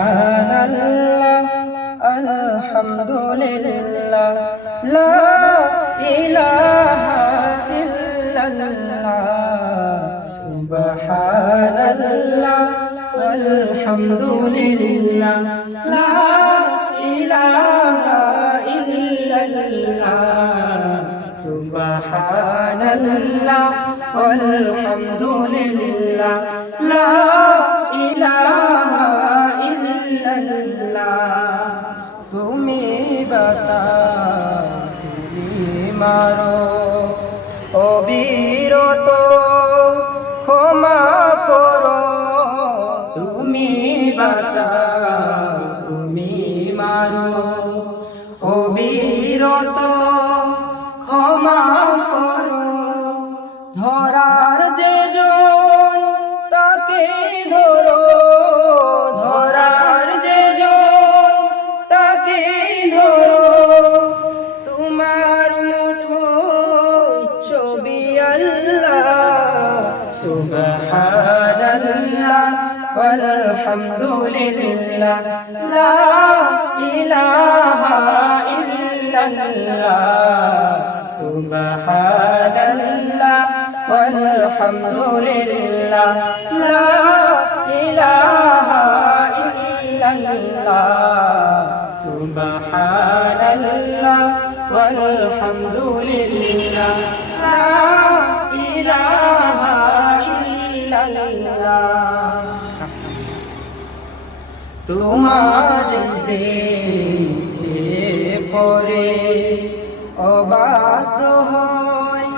সুবহানাল্লাহ আলহামদুলিল্লাহ লা ইলাহা ইল্লাল্লাহ সুবহানাল্লাহ আলহামদুলিল্লাহ লা ইলাহা ইল্লাল্লাহ সুবহানাল্লাহ আলহামদুলিল্লাহ লা ইলাহা ইল্লাল্লাহ তুমি বাঁচাও তুমি মারো অবিরত ক্ষমা করো তুমি বাঁচাও তুমি মারো অবিরত ক্ষমা করো ধরার যে জন তাকে ধরো ধরার যে জন তাকে ধরো তোমার মুঠোয় ছবি আল্লাহ সুবহানাল্লাহ আলহামদুলিল্লাহ লা ইলাহা ইল্লাল্লাহ সুবহানাল্লাহ আলহামদুলিল্লাহ লা ইলাহা ইল্লাল্লাহ সুবহানাল্লাহ আলহামদুলিল্লাহ লা ইলাহা ইল্লাল্লাহ তোমার জিকিরে পরে অবাধ্য হয়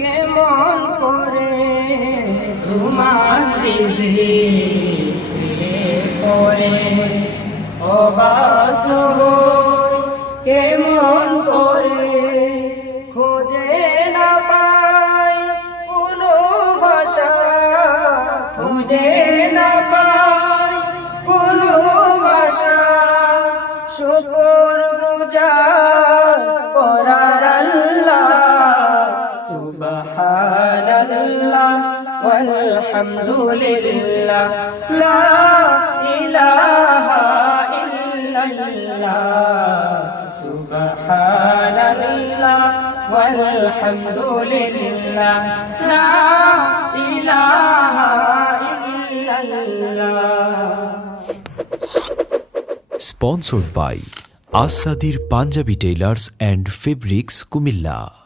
কেমন করে তোমার জিকিরে পরে অবাধ্য হয় কেমন করে খোঁজে না পাই কোনো ভাষা খুঁজে না পাই কোনো ভাষা শুকর গুজার করার আল্লাহ সুবহানাল্লাহ আলহামদুলিল্লাহ লা ইলাহা ইল্লাল্লাহ সুবহানাল্লাহ আলহামদুলিল্লাহ লা ইলাহা ইল্লাল্লাহ Sponsored by Asadir Punjabi Tailors and Fabrics, Kumilla.